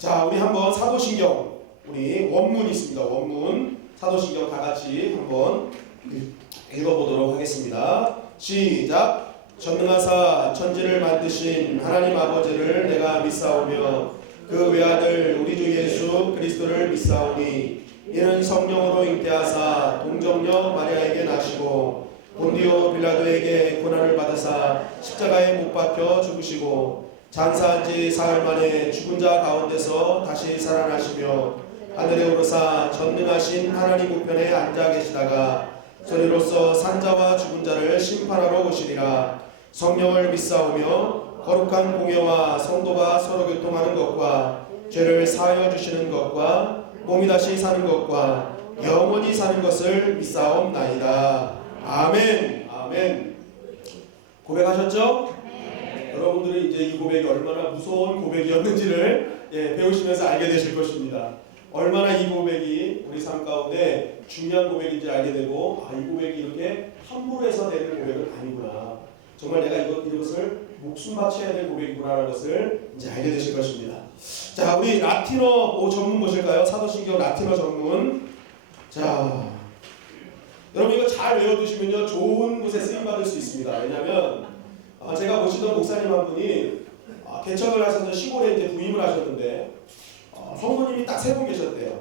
자, 우리 한번 사도신경, 우리 원문이 있습니다. 원문 사도신경 다 같이 한번 읽어보도록 하겠습니다. 시작. 전능하사 천지를 만드신 하나님 아버지를 내가 믿사오며 그 외아들 우리 주 예수 그리스도를 믿사오니 이는 성령으로 잉태하사 동정녀 마리아에게 나시고 본디오 빌라도에게 고난을 받으사 십자가에 못 박혀 죽으시고 장사한 지 사흘 만에 죽은 자 가운데서 다시 살아나시며 하늘에 오르사 전능하신 하나님 우편에 앉아 계시다가 소리로서 산자와 죽은 자를 심판하러 오시리라. 성령을 믿사오며 거룩한 공예와 성도가 서로 교통하는 것과 죄를 사하여 주시는 것과 몸이 다시 사는 것과 영원히 사는 것을 믿사옵나이다. 아멘. 아멘. 고백하셨죠? 여러분들이 이제 이 고백이 얼마나 무서운 고백이었는지를 배우시면서 알게 되실 것입니다. 얼마나 이 고백이 우리 삶 가운데 중요한 고백인지 알게 되고, 이 고백이 이렇게 함부로 해서 되는 고백은 아니구나. 정말 내가 이것을 목숨 바쳐야 될 고백이구나라는 것을 이제 알게 되실 것입니다. 자, 우리 라틴어 전문 보실까요? 사도신경 라틴어 전문. 자, 여러분 이거 잘 외워두시면요 좋은 곳에 쓰임 받을 수 있습니다. 왜냐하면 제가 모시던 목사님 한 분이 개척을 하셔서 시골에 이제 부임을 하셨는데 성도님이 딱 세 분 계셨대요.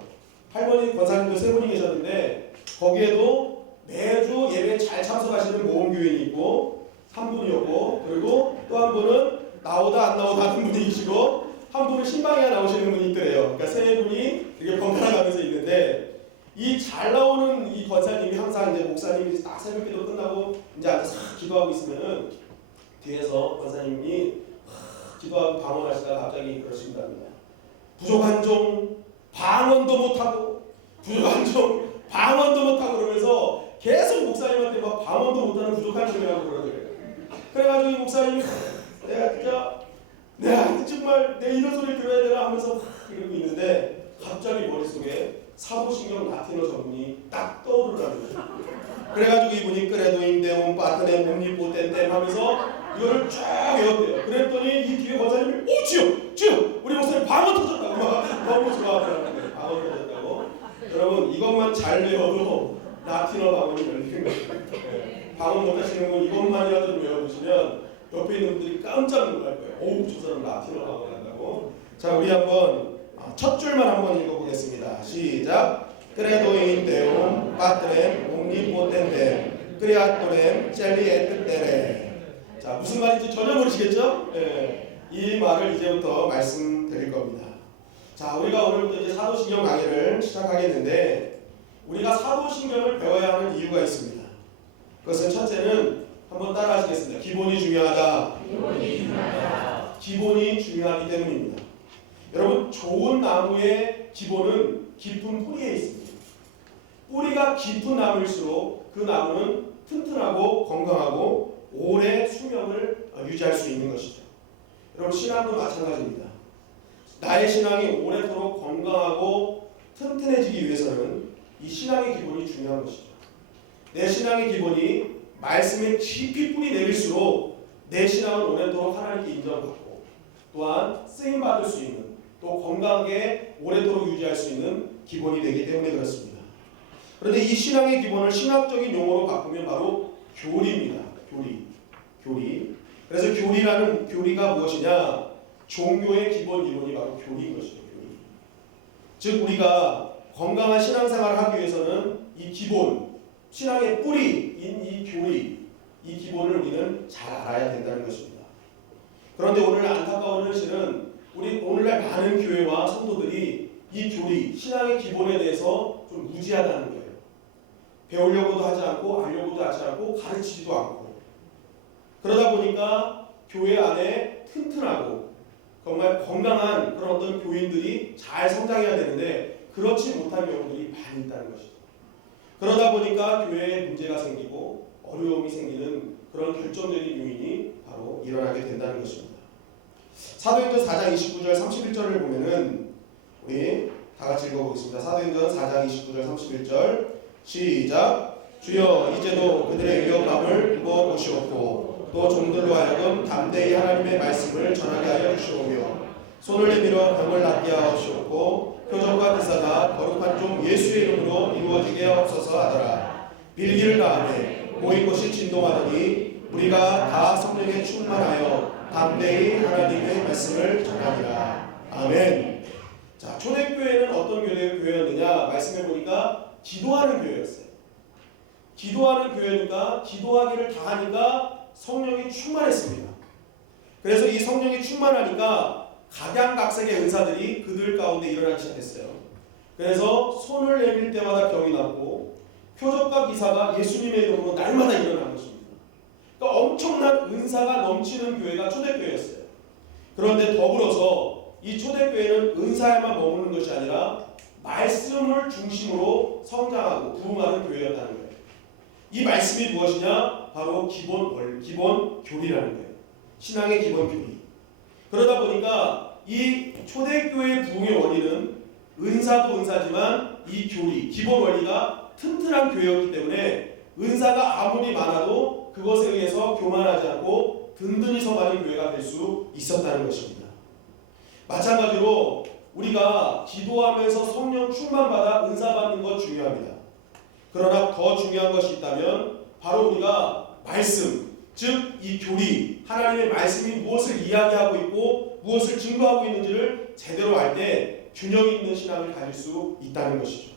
할머니 권사님도 세 분이 계셨는데 거기에도 매주 예배 잘 참석하시는 모험교인이 있고 한 분이었고, 그리고 또 한 분은 나오다 안 나오다 하는 분이 계시고 한 분은 신방에 나오시는 분이 있더래요. 그러니까 세 분이 되게 번갈아가면서 있는데 이 잘 나오는 이 권사님이 항상 이제 목사님이 딱 새벽기도 끝나고 이제 앉아서 기도하고 있으면은 뒤에서 권사님이 기도하고 방언하시다가 갑자기 그러신답니다. 부족한 종 방언도 못하고 부족한 종 방언도 못하고 그러면서 계속 목사님한테 막 방언도 못하는 부족한 종이라고 그러더래요. 그래가지고 이 목사님이 내가 정말 내 이런 소리 들어야 되나 하면서 이러고 있는데 갑자기 머릿속에 사도신경 라틴어 전문이 딱 떠오르라는 거예요. 그래가지고 이분이 끄레도 인데움 빠트네 몸니포 땐땐 하면서 이거를 쫙 외웠대요. 그랬더니 이 뒤에 권사님이 주여 우리 목사님 방언 터졌다고 막 너무 좋아하더라고요. 방언 터졌다고. 여러분 이것만 잘 외워도 라틴어 방언이 열리는 거예요. 방언 못하시는 분 이것만이라도 좀 외워두시면 옆에 있는 분들이 깜짝 놀랄 거예요. 오우 저 사람 라틴어 방언 한다고. 자, 우리 한번 첫 줄만 한번 읽어보겠습니다. 시작. 크레도인 데움 파트렘 옴니포텐데 크리아토렘 젤리 에트테레. 자, 무슨 말인지 전혀 모르시겠죠? 이 말을 이제부터 말씀드릴 겁니다. 자, 우리가 오늘부터 이제 사도신경 강의를 시작하겠는데 우리가 사도신경을 배워야 하는 이유가 있습니다. 그것은 첫째는 한번 따라하시겠습니다. 기본이 중요하다. 기본이 중요하기 때문입니다. 여러분 좋은 나무의 기본은 깊은 뿌리에 있습니다. 뿌리가 깊은 나무일수록 그 나무는 튼튼하고 건강하고 오래 수명을 유지할 수 있는 것이죠. 여러분 신앙도 마찬가지입니다. 나의 신앙이 오래도록 건강하고 튼튼해지기 위해서는 이 신앙의 기본이 중요한 것이죠. 내 신앙의 기본이 말씀에 깊이 뿌리 내릴수록 내 신앙은 오래도록 하나님께 인정받고 또한 쓰임받을 수 있는 또 건강하게 오래도록 유지할 수 있는 기본이 되기 때문에 그렇습니다. 그런데 이 신앙의 기본을 신학적인 용어로 바꾸면 바로 교리입니다. 교리. 그래서 교리가 무엇이냐? 종교의 기본 이론이 바로 교리인 것이죠. 교리. 즉 우리가 건강한 신앙생활을 하기 위해서는 이 기본, 신앙의 뿌리인 이 교리, 이 기본을 우리는 잘 알아야 된다는 것입니다. 그런데 오늘 안타까운 현실은 우리 오늘날 많은 교회와 성도들이 이 교리, 신앙의 기본에 대해서 좀 무지하다는 거예요. 배우려고도 하지 않고 알려고도 하지 않고 가르치지도 않고 그러다 보니까 교회 안에 튼튼하고 정말 건강한 그런 어떤 교인들이 잘 성장해야 되는데 그렇지 못한 경우들이 많이 있다는 것이죠. 그러다 보니까 교회에 문제가 생기고 어려움이 생기는 그런 결정적인 요인이 바로 일어나게 된다는 것입니다. 사도행전 4장 29절 31절을 보면은 우리 다 같이 읽어보겠습니다. 사도행전 4장 29절 31절 시작. 주여 이제도 그들의 위협함을 두고 보시옵고 또 종들로 하여금 담대히 하나님의 말씀을 전하게 하여 주시오며 손을 내밀어 병을 낫게 하옵시고 표적과 기사가 거룩한 종 예수의 이름으로 이루어지게 하옵소서 하더라. 빌기를 다하매 모인 곳이 진동하더니 우리가 다 성령에 충만하여 담대히 하나님의 말씀을 전하니라. 아멘. 자, 초대교회는 어떤 교회였느냐? 말씀해 보니까 기도하는 교회였어요. 기도하는 교회니까 기도하기를 다하니까 성령이 충만했습니다. 그래서 이 성령이 충만하니까 각양각색의 은사들이 그들 가운데 일어나기 시작했어요. 그래서 손을 내밀 때마다 병이 낫고 표적과 기사가 예수님의 이름으로 날마다 일어난 것입니다. 그러니까 엄청난 은사가 넘치는 교회가 초대교회였어요. 그런데 더불어서 이 초대교회는 은사에만 머무는 것이 아니라 말씀을 중심으로 성장하고 부흥하는 교회였다는 거예요. 이 말씀이 무엇이냐? 바로 기본 교리라는 거예요. 신앙의 기본 교리. 그러다 보니까 이 초대교회의 부흥의 원인은 은사도 은사지만 이 교리, 기본 원리가 튼튼한 교회였기 때문에 은사가 아무리 많아도 그것에 의해서 교만하지 않고 든든히 서가는 교회가 될 수 있었다는 것입니다. 마찬가지로 우리가 기도하면서 성령 충만받아 은사 받는 것 중요합니다. 그러나 더 중요한 것이 있다면 바로 우리가 말씀, 즉 이 교리, 하나님의 말씀이 무엇을 이야기하고 있고 무엇을 증거하고 있는지를 제대로 알 때 균형 있는 신앙을 가질 수 있다는 것이죠.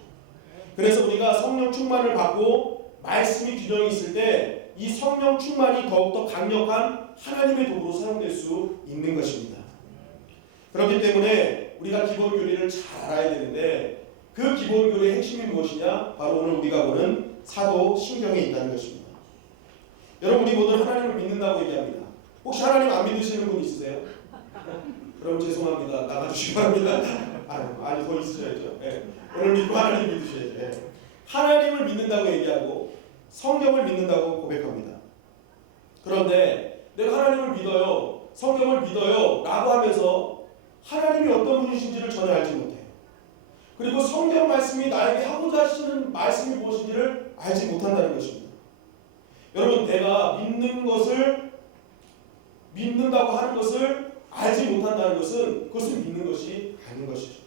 그래서 우리가 성령 충만을 받고 말씀이 균형이 있을 때 이 성령 충만이 더욱더 강력한 하나님의 도구로 사용될 수 있는 것입니다. 그렇기 때문에 우리가 기본 교리를 잘 알아야 되는데 그 기본 교리의 핵심이 무엇이냐? 바로 오늘 우리가 보는 사도신경에 있다는 것입니다. 여러분, 우리 모두 하나님을 믿는다고 얘기합니다. 혹시 하나님 안 믿으시는 분 있으세요? 그럼 죄송합니다. 나가주시기 바랍니다. 아니 더 있으셔야죠. 네. 오늘 믿고 하나님 믿으셔야죠. 네. 하나님을 믿는다고 얘기하고 성경을 믿는다고 고백합니다. 그런데 내가 하나님을 믿어요, 성경을 믿어요 라고 하면서 하나님이 어떤 분이신지를 전혀 알지 못해요. 그리고 성경 말씀이 나에게 하고자 하시는 말씀이 무엇인지를 알지 못한다는 것입니다. 여러분, 내가 믿는다고 하는 것을 알지 못한다는 것은 그것을 믿는 것이 아닌 것이죠.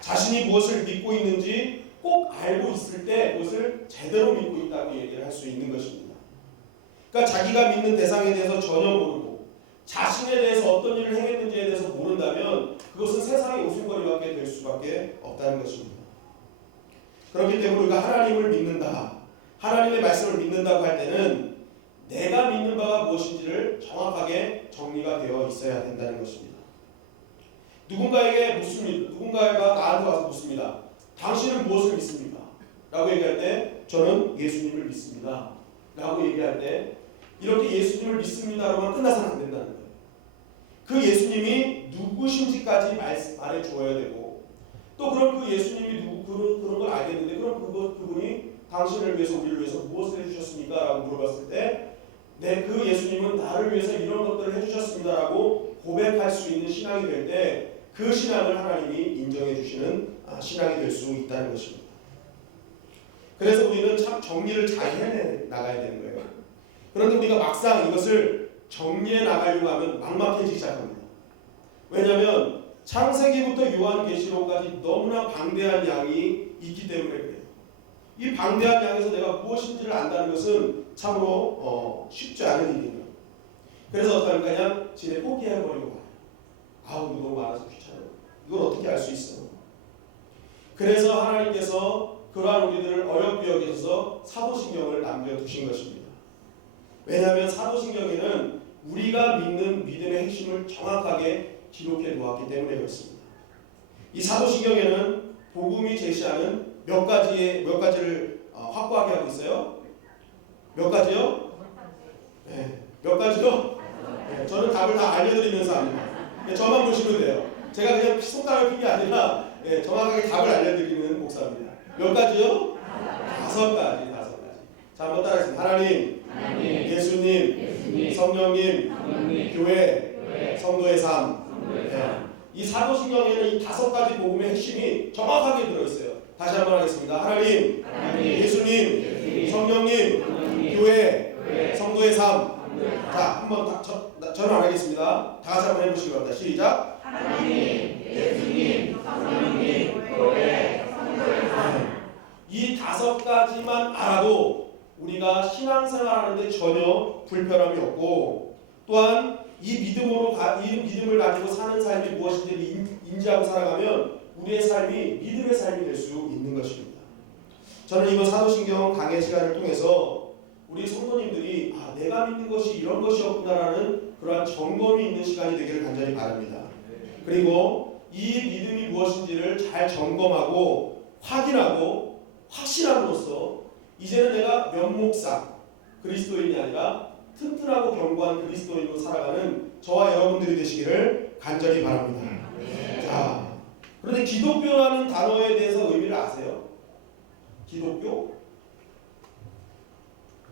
자신이 무엇을 믿고 있는지 꼭 알고 있을 때 그것을 제대로 믿고 있다고 얘기를 할 수 있는 것입니다. 그러니까 자기가 믿는 대상에 대해서 전혀 모르고 자신에 대해서 어떤 일을 행했는지에 대해서 모른다면 그것은 세상의 웃음거리밖에 될 수밖에 없다는 것입니다. 그렇기 때문에 우리가 하나님을 믿는다, 하나님의 말씀을 믿는다고 할 때는 내가 믿는 바가 무엇인지를 정확하게 정리가 되어 있어야 된다는 것입니다. 누군가에게 묻습니다. 누군가가 나한테 와서 묻습니다. 당신은 무엇을 믿습니까? 라고 얘기할 때 저는 예수님을 믿습니다 라고 얘기할 때 이렇게 예수님을 믿습니다로만 끝나서는 안 된다는 거예요. 그 예수님이 누구신지까지 말해 주어야 되고, 또 그럼 그 예수님이 그런 걸 알겠는데 그럼 그분이 당신을 위해서 우리를 위해서 무엇을 해주셨습니까? 라고 물어봤을 때 네, 그 예수님은 나를 위해서 이런 것들을 해주셨습니다 라고 고백할 수 있는 신앙이 될 때 그 신앙을 하나님이 인정해 주시는 신앙이 될 수 있다는 것입니다. 그래서 우리는 참 정리를 잘 해 나가야 되는 거예요. 그런데 우리가 막상 이것을 정리해 나가려고 하면 막막해지기 시작합니다. 왜냐하면 창세기부터 요한계시록까지 너무나 방대한 양이 있기 때문에 그래요. 이 방대한 양에서 내가 무엇인지를 안다는 것은 참으로 쉽지 않은 일이에요. 그래서 어떻게 하면 그냥 지네 포기해버리고 말아요. 아우, 이거 너무 많아서 귀찮아요. 이걸 어떻게 알 수 있어? 그래서 하나님께서 그러한 우리들을 어렵게 여기셔서 사도신경을 남겨두신 것입니다. 왜냐하면 사도신경에는 우리가 믿는 믿음의 핵심을 정확하게 기록해 놓았기 때문에 그렇습니다. 이 사도신경에는 복음이 제시하는 몇 가지를 확고하게 하고 있어요. 몇 가지요? 네, 몇 가지요? 네, 저는 답을 다 알려드리면서 합니다. 네, 저만 보시면 돼요. 제가 그냥 손가락을 핀 게 아니라 정확하게 답을 알려드리는 목사입니다. 몇 가지요? 5가지. 자, 한번 따라하겠습니다. 하나님, 예수님, 성령님, 교회, 성도의 삶. 네. 이 사도신경에는 이 5가지 복음의 핵심이 정확하게 들어있어요. 다시 한번 하겠습니다. 하나님, 예수님, 성령님, 교회, 성도의 삶. 자, 한번 저는 안 하겠습니다. 다 같이 한번 해보시기 바랍니다. 시작. 하나님, 예수님, 성령님, 교회, 성도회사. 이 5가지만 알아도 우리가 신앙생활하는데 전혀 불편함이 없고, 또한 이 믿음을 가지고 사는 삶이 무엇인지를 인지하고 살아가면 우리의 삶이 믿음의 삶이 될 수 있는 것입니다. 저는 이번 사도신경 강의 시간을 통해서 우리 성도님들이 내가 믿는 것이 이런 것이었구나라는 그러한 점검이 있는 시간이 되기를 간절히 바랍니다. 그리고 이 믿음이 무엇인지를 잘 점검하고 확인하고 확신함으로써 이제는 내가 면목상 그리스도인이 아니라 튼튼하고 견고한 그리스도인으로 살아가는 저와 여러분들이 되시기를 간절히 바랍니다. 자, 그런데 기독교라는 단어에 대해서 의미를 아세요? 기독교?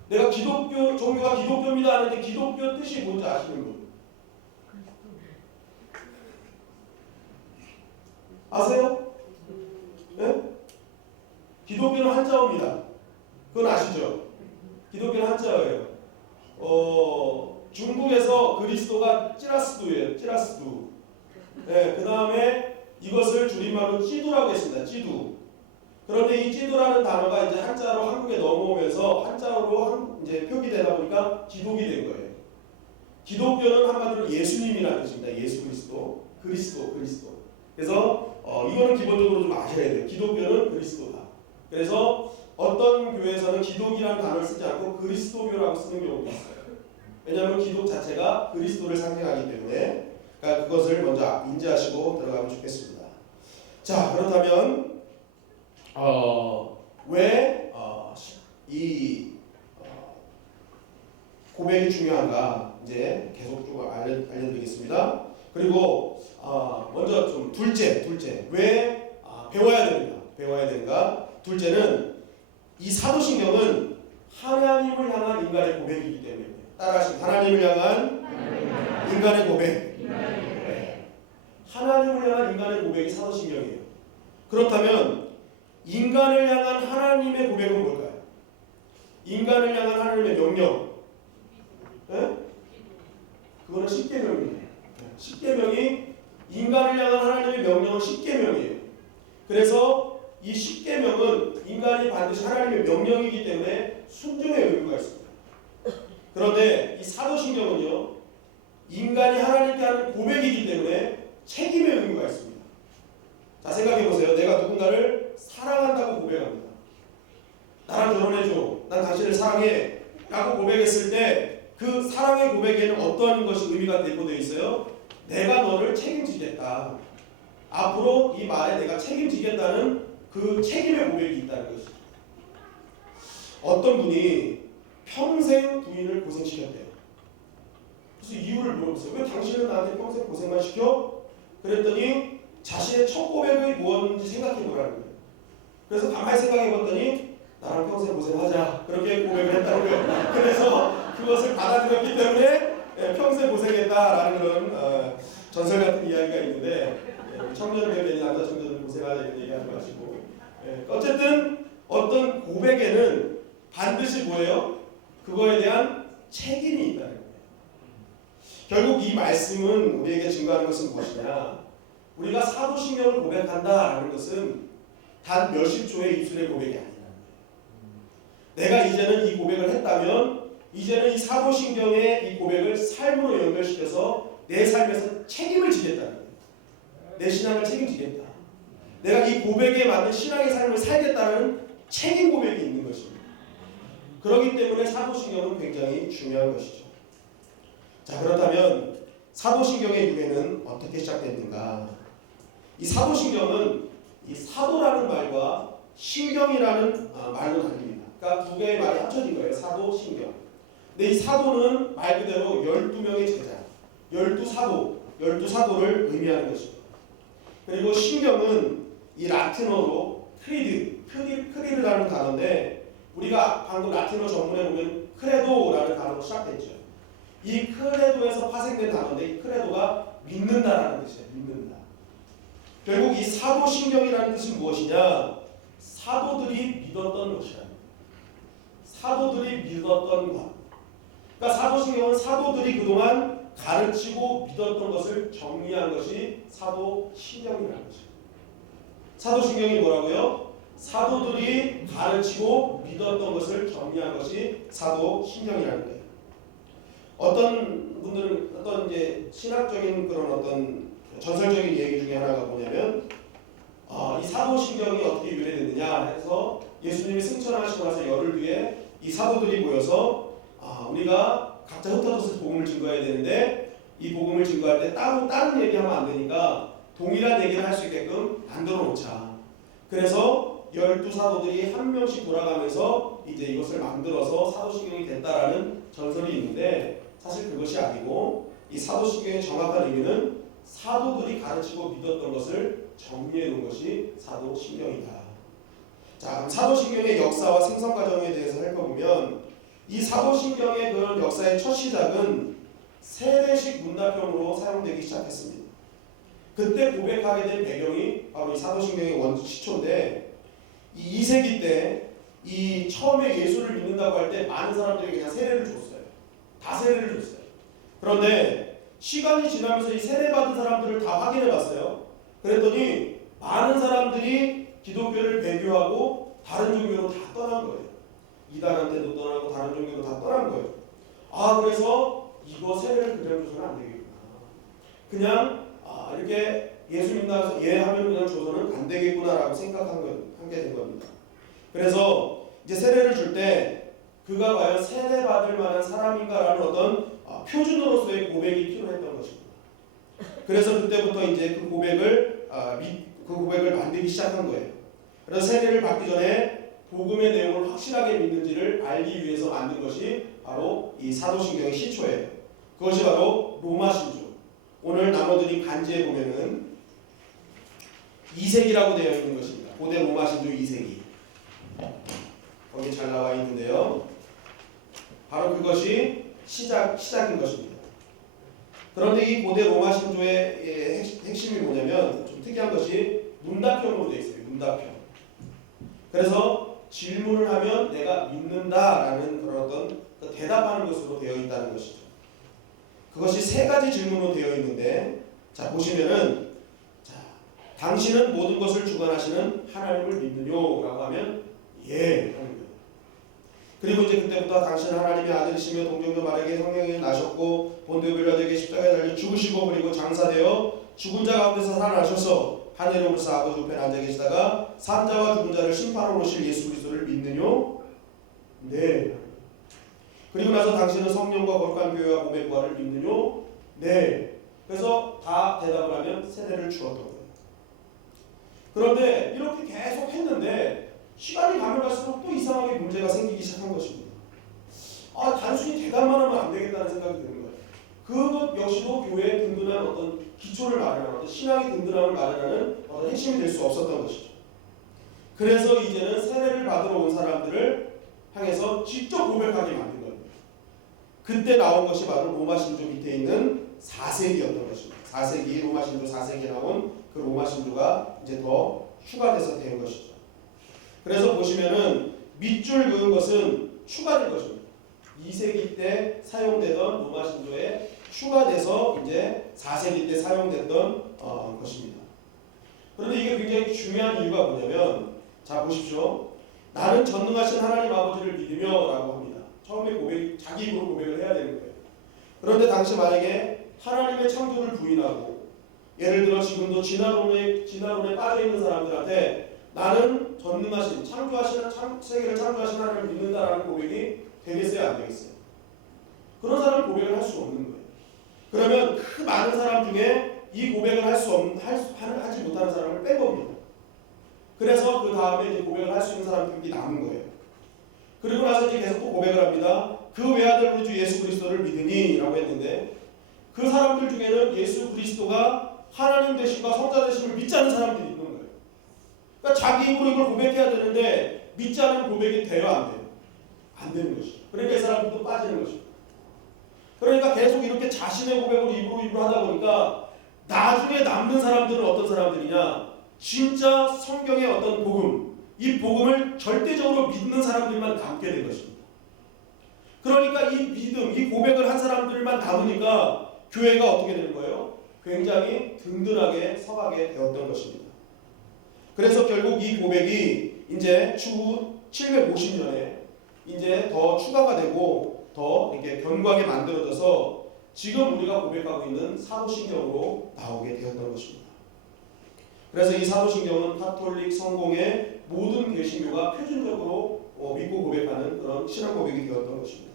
내가 기독교, 종교가 기독교입니다 하는데 기독교 뜻이 뭔지 아시는 분? 아세요? 네? 기독교는 한자어입니다. 그건 아시죠? 기독교는 한자어예요. 중국에서 그리스도가 찌라스두예요. 찌라스두. 네, 그 다음에 이것을 줄임말로 찌두라고 했습니다. 찌두. 그런데 이 찌두라는 단어가 이제 한자로 한국에 넘어오면서 한자어로 이제 표기되다 보니까 기독이 된 거예요. 기독교는 한마디로 예수님이라는 뜻입니다. 예수 그리스도. 그리스도. 그래서 이거는 기본적으로 좀 아셔야 돼요. 기독교는 그리스도다. 그래서 어떤 교회에서는 기독이라는 단어를 쓰지 않고 그리스도교라고 쓰는 경우도 있어요. 왜냐하면 기독 자체가 그리스도를 상징하기 때문에, 그러니까 그것을 먼저 인지하시고 들어가면 좋겠습니다. 자, 그렇다면 왜 이 고백이 중요한가 이제 계속 좀 알려드리겠습니다. 그리고 먼저 좀 둘째 왜 배워야 되는가? 둘째는 이 사도신경은 하나님을 향한 인간의 고백이기 때문에 따라하시면 하나님을 향한 인간의 고백. 하나님을 향한 인간의 고백이 사도신경이에요. 그렇다면 인간을 향한 하나님의 고백은 뭘까요? 인간을 향한 하나님의 명령. 네? 그거는 십계명이에요. 십계명이 인간을 향한 하나님의 명령은 십계명이에요. 그래서 이 십계명은 인간이 반드시 하나님의 명령이기 때문에 순종의 의무가 있습니다. 그런데 이 사도신경은요, 인간이 하나님께 하는 고백이기 때문에 책임의 의무가 있습니다. 자, 생각해 보세요. 내가 누군가를 사랑한다고 고백합니다. 나랑 결혼해줘. 난 당신을 사랑해. 라고 고백했을 때 그 사랑의 고백에는 어떤 것이 의미가 되고 있어요? 내가 너를 책임지겠다. 앞으로 이 말에 내가 책임지겠다는 그 책임의 고백이 있다는 것이죠. 어떤 분이 평생 부인을 고생시켰대요. 그래서 이유를 물어보세요. 왜 당신은 나한테 평생 고생만 시켜? 그랬더니 자신의 첫 고백이 무엇인지 생각해 보라는 거예요. 그래서 가만히 생각해 봤더니 나랑 평생 고생하자. 그렇게 고백을 했다는 거예요. 그래서 그것을 받아들였기 때문에 평생 고생했다라는 그런 전설 같은 이야기가 있는데, 청년들, 남자 청년들 고생하자 이런 얘기하지 마시고, 어쨌든 어떤 고백에는 반드시 뭐예요? 그거에 대한 책임이 있다는 거예요. 결국 이 말씀은 우리에게 증거하는 것은 무엇이냐? 우리가 사도신경을 고백한다라는 것은 단 몇십 초의 입술의 고백이 아니라는 거예요. 내가 이제는 이 고백을 했다면 이제는 이 사도신경의 이 고백을 삶으로 연결시켜서 내 삶에서 책임을 지겠다는 거예요. 내 신앙을 책임지겠다. 내가 이 고백에 맞는 신앙의 삶을 살겠다는 책임 고백이 있는 것입니다. 그렇기 때문에 사도신경은 굉장히 중요한 것이죠. 자, 그렇다면 사도신경의 유래는 어떻게 시작됐는가? 이 사도신경은 이 사도라는 말과 신경이라는 말로 다릅니다. 그러니까 두 개의 말이 합쳐진 거예요. 사도, 신경. 근데 이 사도는 말 그대로 12명의 제자, 12사도를 의미하는 것입니다. 그리고 신경은 이 라틴어로 크리드라는 단어인데, 우리가 방금 라틴어 전문에 보면 크레도라는 단어로 시작됐죠. 이 크레도에서 파생된 단어인데, 이 크레도가 믿는다라는 뜻이에요. 믿는다. 결국 이 사도신경이라는 뜻은 무엇이냐? 사도들이 믿었던 것이라. 사도들이 믿었던 것. 그러니까 사도신경은 사도들이 그동안 가르치고 믿었던 것을 정리한 것이 사도신경이라는 것입니다. 사도신경이 뭐라고요? 사도들이 가르치고 믿었던 것을 정리한 것이 사도신경이라는 거예요. 어떤 분들은 어떤 이제 신학적인 그런 어떤 전설적인 얘기 중에 하나가 뭐냐면 이 사도신경이 어떻게 유래됐느냐 해서 예수님이 승천하시고 나서 열흘 뒤에 이 사도들이 모여서 우리가 각자 흩어져서 복음을 증거해야 되는데 이 복음을 증거할 때 따로 다른 얘기하면 안 되니까 동일한 얘기를 할 수 있게끔 만들어 놓자. 그래서 12사도들이 한 명씩 돌아가면서 이제 이것을 만들어서 사도신경이 됐다라는 전설이 있는데 사실 그것이 아니고 이 사도신경의 정확한 의미는 사도들이 가르치고 믿었던 것을 정리해 놓은 것이 사도신경이다. 자, 그럼 사도신경의 역사와 생성 과정에 대해서 살펴보면 이 사도신경의 그런 역사의 첫 시작은 세례식 문답형으로 사용되기 시작했습니다. 그때 고백하게 된 배경이 바로 이 사도신경의 시초인데 이 2세기 때 이 처음에 예수를 믿는다고 할 때 많은 사람들이 그냥 세례를 줬어요. 다 세례를 줬어요. 그런데 시간이 지나면서 이 세례받은 사람들을 다 확인해 봤어요. 그랬더니 많은 사람들이 기독교를 배교하고 다른 종교로 다 떠난 거예요. 이단한테도 떠나고 다른 종교로 다 떠난 거예요. 그래서 이거 세례를 그대로 줘서는 안 되겠구나. 그냥 이렇게 예수 믿나서 하면 그냥 줘서는 안 되겠구나라고 생각하게 된 겁니다. 그래서 이제 세례를 줄 때 그가 과연 세례받을 만한 사람인가라는 어떤 표준으로서의 고백이 필요했던 것입니다. 그래서 그때부터 이제 그 고백을 만들기 시작한 거예요. 그래서 세례를 받기 전에 복음의 내용을 확실하게 믿는지를 알기 위해서 만든 것이 바로 이 사도신경의 시초예요. 그것이 바로 로마신조. 오늘 나눠드린 간지에 보면은 2세기라고 되어 있는 것입니다. 고대 로마신조 2세기. 거기 잘 나와 있는데요. 바로 그것이 시작인 것입니다. 그런데 이 고대 로마신조의 핵심이 뭐냐면 좀 특이한 것이 문답형으로 되어 있어요. 문답형. 그래서 질문을 하면 내가 믿는다라는 그런 어떤 대답하는 것으로 되어 있다는 것이죠. 그것이 세 가지 질문으로 되어 있는데 자 보시면은 당신은 모든 것을 주관하시는 하나님을 믿느냐라고 하면 예 하는 거예요. 그리고 이제 그때부터 당신은 하나님의 아들이시며 동정녀 마리아에게 성령이 나셨고 본디오 빌라도에게 십자가에 달려 죽으시고 그리고 장사되어 죽은 자 가운데서 살아나셔서 하늘에 오르사 아버지 우편에 앉아 계시다가 산자와 죽은 자를 심판하러 오실 예수 그리스도를 믿느뇨? 네. 그리고 나서 당신은 성령과 거룩한 교회와 몸의 부활을 믿느뇨? 네. 그래서 다 대답을 하면 세례를 주었던 거예요. 그런데 이렇게 계속 했는데 시간이 가면 갈수록 또 이상하게 문제가 생기기 시작한 것입니다. 단순히 대답만 하면 안 되겠다는 생각이 드는 거예요. 그것 역시도 교회의 든든한 어떤 기초를 마련하는 어떤 신앙의 든든함을 마련하는 어떤 핵심이 될 수 없었던 것이죠. 그래서 이제는 세례를 받으러 온 사람들을 향해서 직접 고백하게 만든 겁니다. 그때 나온 것이 바로 로마신조 밑에 있는 4세기였던 것입니다. 4세기 로마신조 4세기에 나온 그 로마신조가 이제 더 추가돼서 된 것이죠. 그래서 보시면은 밑줄 그은 것은 추가된 것입니다. 2세기 때 사용되던 로마신조에 추가돼서 이제 4세기 때 사용됐던 것입니다. 그런데 이게 굉장히 중요한 이유가 뭐냐면 자 보십시오. 나는 전능하신 하나님 아버지를 믿으며 라고 합니다. 처음에 자기 입으로 고백을 해야 되는 거예요. 그런데 당시 만약에 하나님의 창조를 부인하고 예를 들어 지금도 진화론에 빠져있는 사람들한테 나는 전능하신 세계를 창조하신 하나님을 믿는다라는 고백이 되겠어요? 안 되겠어요? 그런 사람은 고백을 할 수 없는 거예요. 그러면 그 많은 사람 중에 이 고백을 하지 못하는 사람을 뺀 겁니다. 그래서 그 다음에 이제 고백을 할 수 있는 사람들이 남은 거예요. 그리고 나서 이제 계속 또 고백을 합니다. 그 외아들 우리 주 예수 그리스도를 믿으니 라고 했는데 그 사람들 중에는 예수 그리스도가 하나님 되심과 성자 되심을 믿지 않는 사람들이 있는 거예요. 그러니까 자기 입으로 이걸 고백해야 되는데 믿지 않은 고백이 돼요? 안 돼요? 안 되는 것이죠. 그러니까 이 사람들도 빠지는 것이죠. 그러니까 계속 이렇게 자신의 고백으로 입으로 하다 보니까 나중에 남는 사람들은 어떤 사람들이냐? 진짜 성경의 어떤 복음, 이 복음을 절대적으로 믿는 사람들만 남게 된 것입니다. 그러니까 이 믿음, 이 고백을 한 사람들만 남으니까 교회가 어떻게 되는 거예요? 굉장히 든든하게 서가게 되었던 것입니다. 그래서 결국 이 고백이 이제 추후 750년에 이제 더 추가가 되고 더 이렇게 견고하게 만들어져서 지금 우리가 고백하고 있는 사도신경으로 나오게 되었던 것입니다. 그래서 이 사도신경은 가톨릭 성공의 모든 개신교가 표준적으로 믿고 고백하는 그런 신앙 고백이 되었던 것입니다.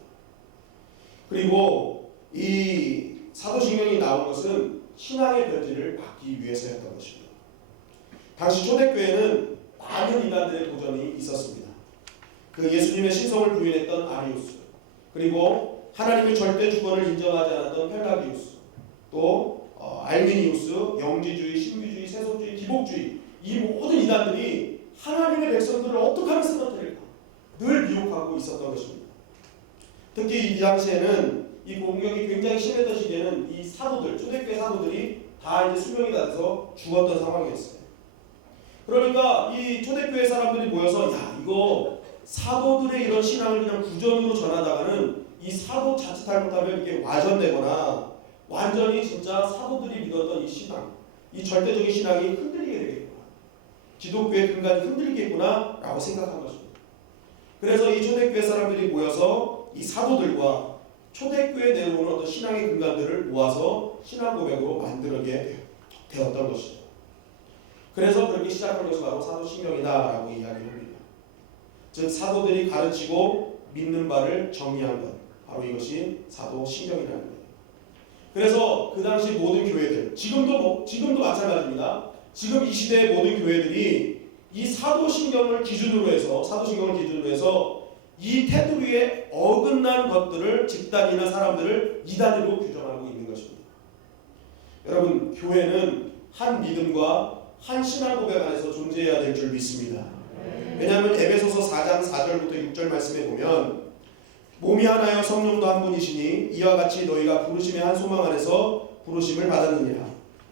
그리고 이 사도신경이 나온 것은 신앙의 변질을 막기 위해서였던 것입니다. 당시 초대교회는 많은 이단들의 도전이 있었습니다. 그 예수님의 신성을 부인했던 아리우스, 그리고 하나님의 절대 주권을 인정하지 않았던 펠라기우스, 또 알미니우스, 영지주의, 신비주의, 세속주의, 기복주의, 이 모든 이단들이 하나님의 백성들을 어떻게 하면 쓰러뜨릴까 늘 미혹하고 있었던 것입니다. 특히 이 당시에는 이 공격이 굉장히 심했던 시기에는 이 사도들, 초대교회 사도들이 다 이제 수명이 다돼서 죽었던 상황이었어요. 그러니까 이 초대교회 사람들이 모여서 야, 이거 사도들의 이런 신앙을 그냥 구전으로 전하다가는 이 사도 자칫 잘못하면 이게 와전되거나 완전히 진짜 사도들이 믿었던 이 신앙, 이 절대적인 신앙이 흔들리게 되겠구나, 기독교의 근간이 흔들리겠구나 라고 생각한 것입니다. 그래서 이 초대교회 사람들이 모여서 이 사도들과 초대교회에 내려오는 어떤 신앙의 근간들을 모아서 신앙 고백으로 만들게 되었던 것이죠. 그래서 그렇게 시작한 것이 바로 사도신경이다라고 이야기합니다. 즉 사도들이 가르치고 믿는 바를 정리한 것, 바로 이것이 사도신경이라는 거예요. 그래서 그 당시 모든 교회들, 지금도 마찬가지입니다. 지금 이 시대의 모든 교회들이 이 사도신경을 기준으로 해서 이 테두리에 어긋난 것들을, 집단이나 사람들을 이단으로 규정하고 있는 것입니다. 여러분, 교회는 한 믿음과 한 신앙 고백 안에서 존재해야 될 줄 믿습니다. 왜냐하면 에베소서 4장 4절부터 6절 말씀에 보면 몸이 하나요 성령도 한 분이시니 이와 같이 너희가 부르심의 한 소망 안에서 부르심을 받았느니라.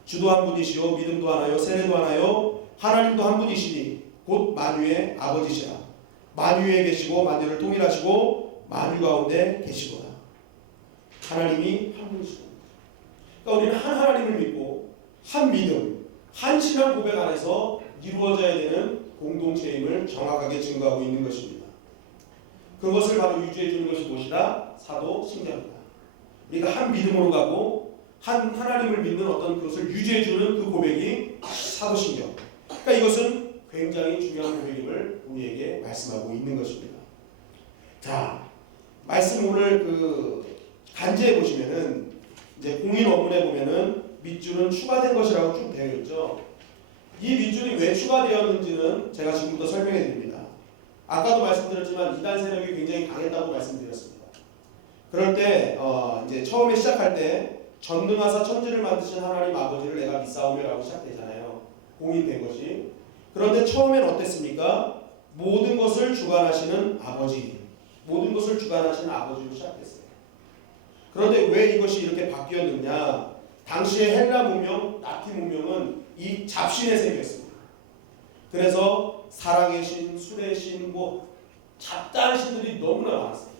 주도 한 분이시요 믿음도 하나요 세례도 하나요 하나님도 한 분이시니 곧 만유의 아버지시라. 만유에 계시고 만유를 통일하시고 만유 가운데 계시도다. 하나님이 한 분이시다. 그러니까 우리는 한 하나님을 믿고 한 믿음, 한 신앙 고백 안에서 이루어져야 되는 공동체임을 정확하게 증거하고 있는 것입니다. 그것을 바로 유지해 주는 것이 무엇이다? 사도신경이다. 우리가 한 믿음으로 가고 한 하나님을 믿는 어떤 그것을 유지해 주는 그 고백이 사도신경. 그러니까 이것은 굉장히 중요한 고백임을 우리에게 말씀하고 있는 것입니다. 자, 말씀 오늘 간제해 보시면은 이제 공인 원문에 보면은 밑줄은 추가된 것이라고 쭉 되어 있죠. 이 밑줄이 왜 추가되었는지는 제가 지금부터 설명해 드립니다. 아까도 말씀드렸지만 이단 세력이 굉장히 강했다고 말씀드렸습니다. 그럴 때 이제 처음에 시작할 때 전능하사 천지를 만드신 하나님 아버지를 내가 믿사오며라고 시작되잖아요. 공인된 것이. 그런데 처음엔 어땠습니까? 모든 것을 주관하시는 아버지, 모든 것을 주관하시는 아버지로 시작됐어요. 그런데 왜 이것이 이렇게 바뀌었느냐? 당시의 헬라 문명, 라틴 문명은 이 잡신의 세계였습니다. 그래서 사랑의 신, 술의 신, 잡다한 신들이 너무나 많았어요.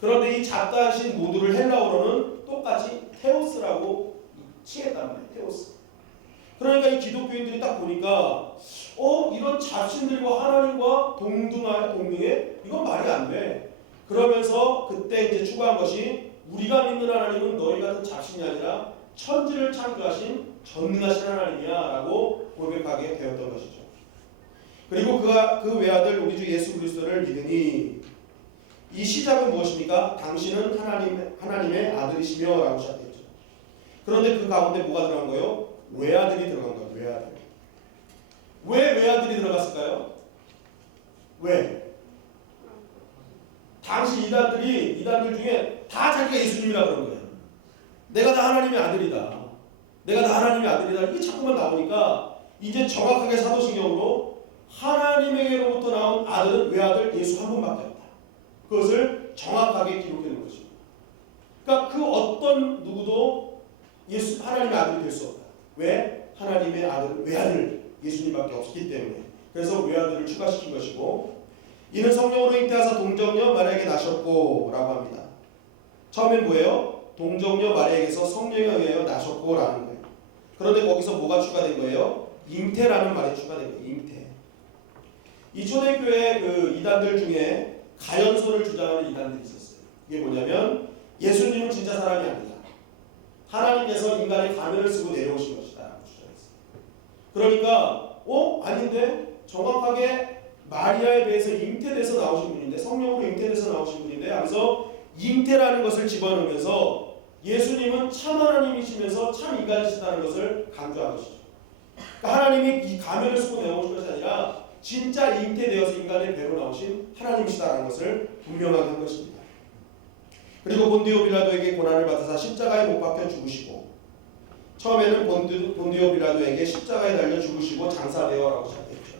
그런데 이 잡다한 신 모두를 헬라어로는 똑같이 테오스라고 칭했단 말이에요. 테오스. 그러니까 이 기독교인들이 딱 보니까 이런 잡신들과 하나님과 동등해? 이건 말이 안 돼. 그러면서 그때 이제 추가한 것이 우리가 믿는 하나님은 너희 같은 잡신이 아니라 천지를 창조하신 전능하신 하나님이야 라고 고백하게 되었던 것이죠. 그리고 그 외아들 우리 주 예수 그리스도를 믿으니 이 시작은 무엇입니까? 당신은 하나님의 아들이시며 라고 시작했죠. 그런데 그 가운데 뭐가 들어간 거예요? 외아들이 들어간 거예요. 외아들. 왜 외아들이 들어갔을까요? 왜? 당시 이단들 중에 다 자기가 예수님이라 그런 거예요. 내가 다 하나님의 아들이다. 내가 다 하나님의 아들이다. 이게 자꾸만 나오니까 이제 정확하게 사도신경으로 하나님에게로부터 나온 아들은 외아들 예수 한 분밖에 없다. 그것을 정확하게 기록해 놓은 것입니다. 그러니까 그 어떤 누구도 하나님의 아들이 될 수 없다. 왜? 하나님의 아들, 외아들 예수님밖에 없기 때문에. 그래서 외아들을 추가시킨 것이고, 이는 성령으로 잉태하사 동정녀 마리아에게 나셨고 라고 합니다. 처음엔 뭐예요? 동정녀 마리아에게서 성령에 의하여 나셨고라는 거예요. 그런데 거기서 뭐가 추가된 거예요? 잉태라는 말이 추가된 거예요. 잉태. 이 초대교회 그 이단들 중에 가연설을 주장하는 이단들이 있었어요. 이게 뭐냐면 예수님은 진짜 사람이 아니다. 하나님께서 인간의 가면을 쓰고 내려오신 것이다 라고 주장했어요. 그러니까 아닌데 정확하게 마리아에 대해서 잉태돼서 나오신 분인데, 성령으로 잉태돼서 나오신 분인데 하면서 잉태라는 것을 집어넣으면서 예수님은 참 하나님이시면서 참 인간이시다는 것을 강조한 것이죠. 그러니까 하나님이 이 가면을 쓰고 내려오신 것이 아니라 진짜 잉태되어서 인간의 배로 나오신 하나님이시다는 것을 분명하게 한 것입니다. 그리고 본디오 빌라도에게 고난을 받으사 십자가에 못 박혀 죽으시고, 처음에는 본디오 빌라도에게 십자가에 달려 죽으시고 장사되어라고 시작했죠.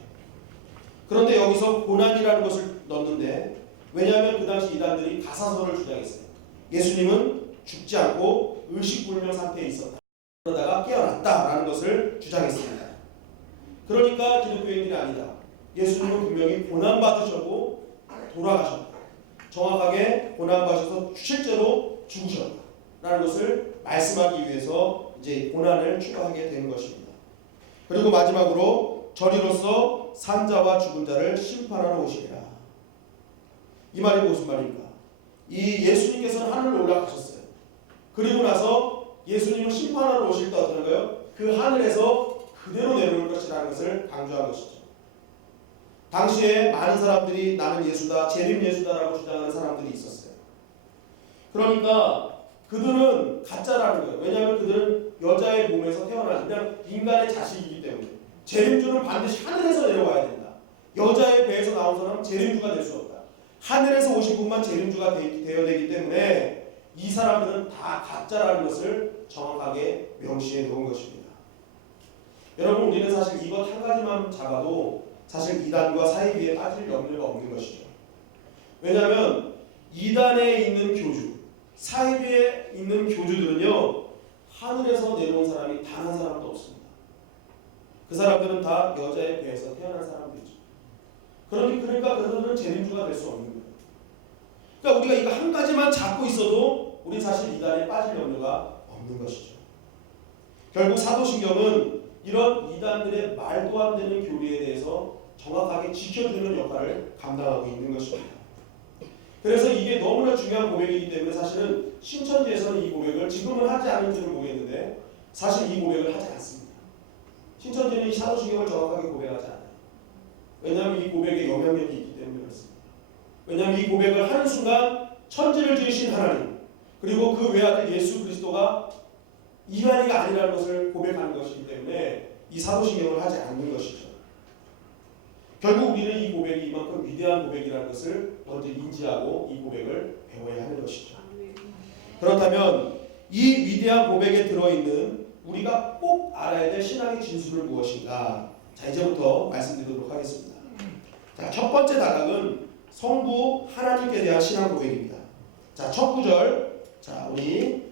그런데 여기서 고난이라는 것을 넣는데, 왜냐하면 그 당시 이단들이 가사설을 주장했어요. 예수님은 죽지 않고 의식불명 상태에 있었다. 그러다가 깨어났다라는 것을 주장했습니다. 그러니까 기독교인들이 아니다. 예수님은 분명히 고난받으셨고 돌아가셨다. 정확하게 고난받으셔서 실제로 죽으셨다라는 것을 말씀하기 위해서 이제 고난을 추가하게 되는 것입니다. 그리고 마지막으로 저리로서 산자와 죽은 자를 심판하러 오시리라. 이 말이 무슨 말입니까? 이 예수님께서는 하늘로 올라가셨어요. 그리고 나서 예수님은 심판하러 오실 때 어떤 거예요? 그 하늘에서 그대로 내려올 것이라는 것을 강조한 것이죠. 당시에 많은 사람들이 나는 예수다, 재림 예수다라고 주장하는 사람들이 있었어요. 그러니까 그들은 가짜라는 거예요. 왜냐하면 그들은 여자의 몸에서 태어난 그냥 인간의 자식이기 때문에 재림주는 반드시 하늘에서 내려와야 된다. 여자의 배에서 나온 사람은 재림주가 될 수 없다. 하늘에서 오신 분만 재림주가 되어야 되기 때문에 이 사람들은 다 가짜라는 것을 정확하게 명시해 놓은 것입니다. 여러분, 우리는 사실 이것 한 가지만 잡아도 사실 이단과 사이비에 빠질 염려가 없는 것이죠. 왜냐하면 이단에 있는 교주, 사이비에 있는 교주들은요, 하늘에서 내려온 사람이 단 한 사람도 없습니다. 그 사람들은 다 여자의 배에서 태어난 사람들이죠. 그러니까 그들은 재림주가 될 수 없는 거예요. 그러니까 우리가 이거 한 가지만 잡고 있어도 우리 사실 이단에 빠질 염려가 없는 것이죠. 결국 사도신경은 이런 이단들의 말도 안 되는 교리에 대해서 정확하게 지켜주는 역할을 감당하고 있는 것입니다. 그래서 이게 너무나 중요한 고백이기 때문에 사실은 신천지에서는 이 고백을 지금은 하지 않을지는 모르겠는데 사실 이 고백을 하지 않습니다. 신천지는 이 사도신경을 정확하게 고백하지 않아요. 왜냐하면 이 고백에 영향력이 있기 때문에 그렇습니다. 왜냐하면 이 고백을 하는 순간 천지를 지으신 하나님, 그리고 그 외아들 예수 그리스도가 이만희가 아니라는 것을 고백하는 것이기 때문에 이 사도신경을 하지 않는 것이죠. 결국 우리는 이 고백이 이만큼 위대한 고백이라는 것을 먼저 인지하고 이 고백을 배워야 하는 것이죠. 그렇다면 이 위대한 고백에 들어있는 우리가 꼭 알아야 될 신앙의 진수는 무엇인가? 자, 이제부터 말씀드리도록 하겠습니다. 자, 첫 번째 단락은 성부 하나님께 대한 신앙 고백입니다. 자, 첫 구절. 자, 우리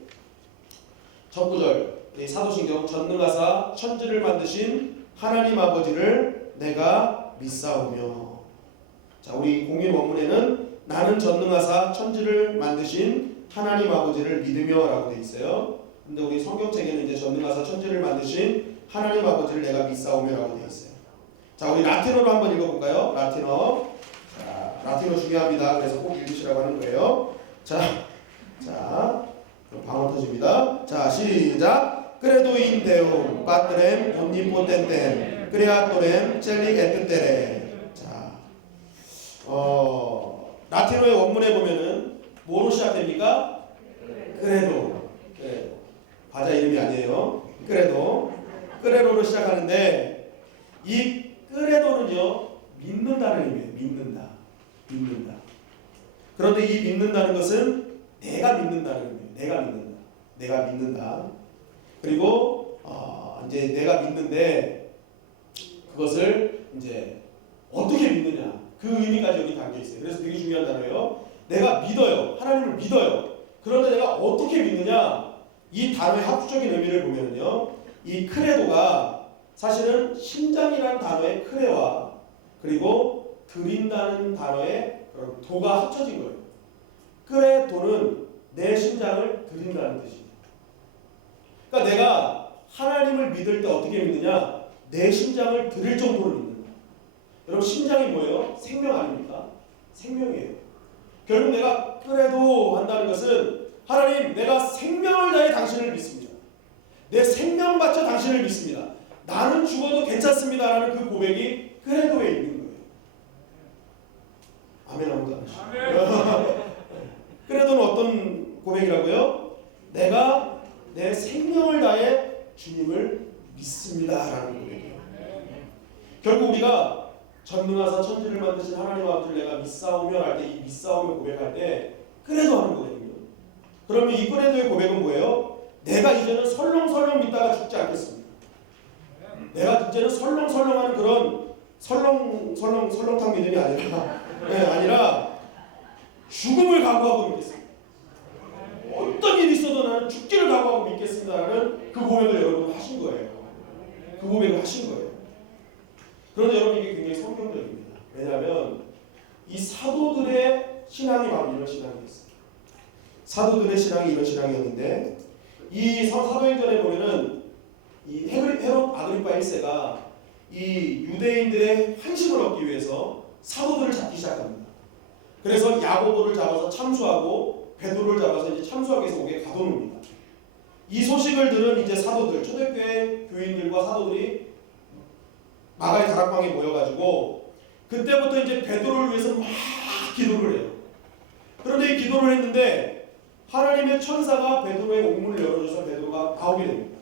첫 구절. 우리 사도신경 전능하사 천지를 만드신 하나님 아버지를 내가 믿사오며. 자, 우리 공인 원문에는 나는 전능하사 천지를 만드신 하나님 아버지를 믿으며라고 되어 있어요. 근데 우리 성경책에는 이제 전능하사 천지를 만드신 하나님 아버지를 내가 믿사오며라고 되어 있어요. 자, 우리 라틴어로 한번 읽어볼까요? 라틴어. 자, 라틴어 중요합니다. 그래서 꼭 읽으시라고 하는 거예요. 자, 방언 터집니다. 자, 시작. Credo in Deum, Patrem omnipotentem, Creatorem celli et terrae. 자, 라틴어의 원문에 보면은 뭐로 시작됩니까? Credo. 과자 이름이 아니에요. Credo로 시작하는데 이 Credo는요 믿는다는 의미예요. 믿는다. 그런데 이 믿는다는 것은 내가 믿는다는 의미예요. 내가 믿는다. 그리고 이제 내가 믿는데 그것을 이제 어떻게 믿느냐 그 의미까지 여기 담겨 있어요. 그래서 되게 중요한 단어예요. 내가 믿어요. 하나님을 믿어요. 그런데 내가 어떻게 믿느냐 이 단어의 학술적인 의미를 보면요, 이 크레도가 사실은 심장이라는 단어의 크레와 그리고 드린다는 단어의 그런 도가 합쳐진 거예요. 크레도는 내 심장을 드린다는 뜻입니다. 그러니까 내가 하나님을 믿을 때 어떻게 믿느냐? 내 심장을 드릴 정도로 믿는다. 여러분 심장이 뭐예요? 생명 아닙니까? 생명이에요. 결국 내가 그래도 한다는 것은 하나님 내가 생명을 다해 당신을 믿습니다. 내 생명 바쳐 당신을 믿습니다. 나는 죽어도 괜찮습니다라는 그 고백이 그래도에 있는 거예요. 아멘 아무도 안 하시죠. 그래도는 어떤 고백이라고요? 내가 내 생명을 다해 주님을 믿습니다라는 고백이에요. 결국 우리가 전능하사 천지를 만드신 하나님 아버지를 내가 믿사오며 할 때 이 믿사오며 고백할 때 그래도 하는 거거든요. 그러면 이 그래도의 고백은 뭐예요? 내가 이제는 설렁설렁 믿다가 죽지 않겠습니다. 내가 이제는 설렁설렁하는 그런 설렁탕 믿음이 아니라 죽음을 각오하고 믿겠습니다. 어떤 일이 있어도 나는 죽기를 각오하고 믿겠습니다라는 그 고백을 여러분 하신 거예요. 그 고백을 하신 거예요. 그런데 여러분 이게 굉장히 성경적입니다. 왜냐하면 이 사도들의 신앙이 바로 이런 신앙이었어요. 사도들의 신앙이 이런 신앙이었는데 이 사도행전에 보면은 이 헤롯 아그리파 1세가 이 유대인들의 환심을 얻기 위해서 사도들을 잡기 시작합니다. 그래서 야고보를 잡아서 참수하고 베드로를 잡아서 이제 참수하기 위해서 옥에 가둬놓습니다. 이 소식을 들은 이제 사도들, 초대교회 교인들과 사도들이 마가의 다락방에 모여가지고 그때부터 이제 베드로를 위해서 막 기도를 해요. 그런데 이 기도를 했는데 하나님의 천사가 베드로의 옥문을 열어줘서 베드로가 나오게 됩니다.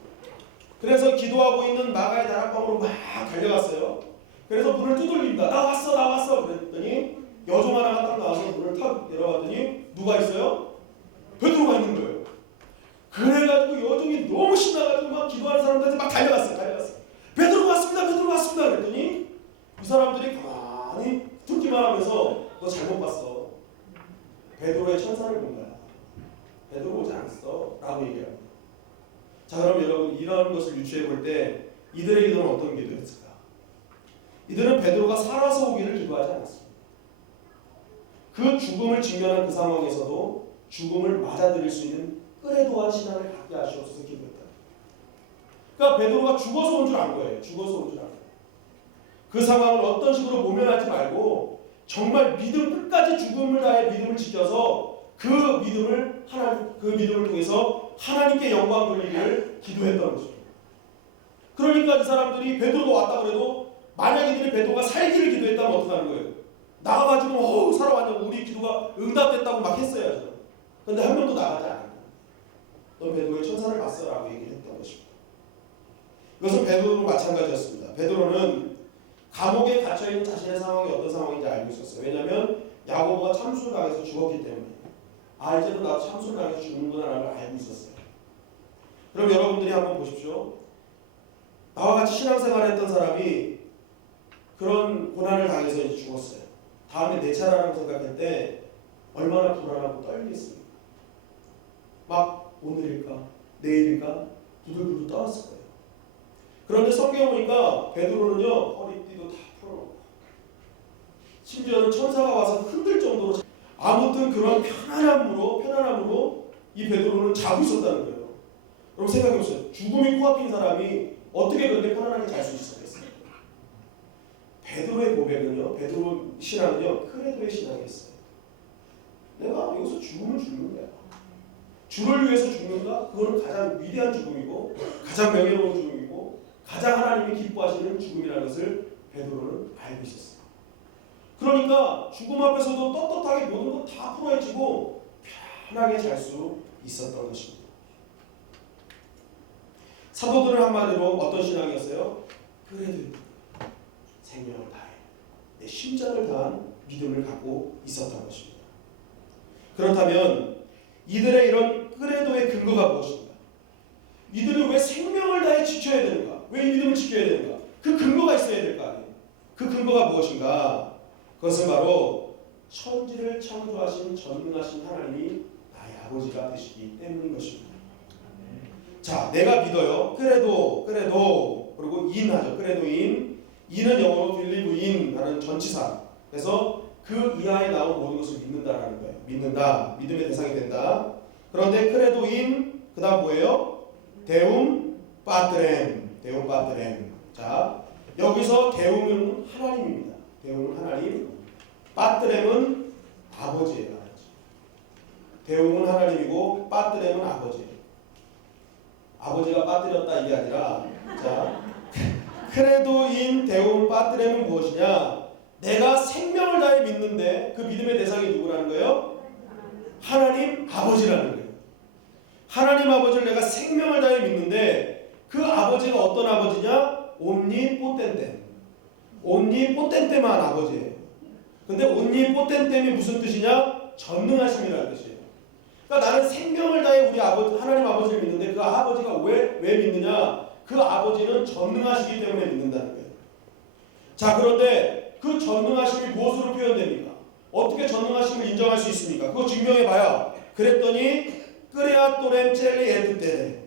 그래서 기도하고 있는 마가의 다락방으로 막 달려갔어요. 그래서 문을 두들깁니다. 나왔어 그랬더니 여종 하나가 딱 나와서 문을 탁 열어봤더니 누가 있어요? 베드로가 있는 거예요. 그래가지고 여종이 너무 신나가지고 막 기도하는 사람들한테 막 달려갔어요. 베드로 왔습니다 그랬더니 이 사람들이 가만히 듣기만 하면서 너 잘못 봤어. 베드로의 천사를 본 거야. 베드로 오지 않았어 라고 얘기합니다. 자, 그럼 여러분 이런 것을 유추해 볼 때 이들의 기도는 어떤 기도였을까? 이들은 베드로가 살아서 오기를 기도하지 않았습니다. 그 죽음을 직면한 그 상황에서도 죽음을 맞아들일 수 있는 끄레도한 신앙을 갖게 하시옵소서 기도했다. 그러니까 베드로가 죽어서 온 줄 안 거예요. 그 상황을 어떤 식으로 모면하지 말고 정말 믿음 끝까지 죽음을 다해 믿음을 지켜서 그 믿음을 통해서 하나님께 영광 돌리기를 기도했던 것입니다. 그러니까 이 사람들이 베드로가 왔다 그래도 만약 이들이 베드로가 살기를 기도했다면 어떻게 하는 거예요? 나가가지고 살아왔냐고 우리 기도가 응답됐다고 막 했어야죠. 그런데 한 명도 나가지 않아요. 너 베드로의 천사를 봤어 라고 얘기를 했던 것입니다. 이것은 베드로도 마찬가지였습니다. 베드로는 감옥에 갇혀있는 자신의 상황이 어떤 상황인지 알고 있었어요. 왜냐하면 야고보가 참수를 당해서 죽었기 때문에 이제는 나도 참수를 당해서 죽는구나 라고 알고 있었어요. 그럼 여러분들이 한번 보십시오. 나와 같이 신앙생활을 했던 사람이 그런 고난을 당해서 이제 죽었어요. 다음에 내 차례라고 생각할 때 얼마나 불안하고 떨리겠습니까? 막 오늘일까? 내일일까? 부들부들 떨었을 거예요. 그런데 성경에 보니까 베드로는요 허리띠도 다 풀어놓고 심지어는 천사가 와서 흔들 정도로 아무튼 그런 편안함으로 이 베드로는 자고 있었다는 거예요. 여러분 생각해보세요. 죽음이 코앞인 사람이 어떻게 그렇게 편안하게 잘 수 있었겠어요? 베드로의 고백은요, 베드로 신앙은요 크레도의 신앙이었어요. 내가 여기서 죽으면 죽는 거야. 주를 위해서 죽는다? 그거는 가장 위대한 죽음이고 가장 명예로운 죽음이고 가장 하나님이 기뻐하시는 죽음이라는 것을 베드로는 알고 있었어요. 그러니까 죽음 앞에서도 떳떳하게 모든 것 다 풀어헤치고 편하게 잘 수 있었던 것입니다. 사도들은 한마디로 어떤 신앙이었어요? 그래도 생명을 다해 내 심장을 다한 믿음을 갖고 있었던 것입니다. 그렇다면 이들의 이런 그래도의 근거가 무엇인가? 이들은 왜 생명을 다해 지켜야 되는가? 왜 이 믿음을 지켜야 되는가? 그 근거가 있어야 될 거 아니에요. 그 근거가 무엇인가? 그것은 바로 천지를 창조하신 전능하신 하나님이 나의 아버지가 되시기 때문인 것입니다. 자, 내가 믿어요. 그래도 그리고 인하죠. 그래도인 영어로 빌리브인 하는 전치사. 그래서 그 이하에 나온 모든 것을 믿는다라는 거예요. 믿는다. 믿음의 대상이 된다. 그런데 크레도인 그다음 뭐예요? 데움 파트렘. 데움 파트렘. 자, 여기서 데움은 하나님입니다. 데움은 하나님. 파트렘은 아버지예요. 데움은 하나님이고 파트렘은 아버지예요. 아버지가 빠뜨렸다 이게 아니라, 자, 크레도인 데움 파트렘은 무엇이냐? 내가 생명을 다해 믿는데 그 믿음의 대상이 누구라는 거예요? 하나님 아버지라는 거예요. 하나님 아버지를 내가 생명을 다해 믿는데 그 아버지가 어떤 아버지냐? 옴니포텐템. 옴니포텐템한 아버지예요. 근데 옴니포텐템이 무슨 뜻이냐? 전능하심이라는 뜻이에요. 그러니까 나는 생명을 다해 우리 아버지, 하나님 아버지를 믿는데 그 아버지가 왜 믿느냐? 그 아버지는 전능하시기 때문에 믿는다는 거예요. 자, 그런데 그 전능하심이 무엇으로 표현됩니까? 어떻게 전능하심을 인정할 수 있습니까? 그거 증명해봐요. 그랬더니 끄레아토렘 첼리 에트테레.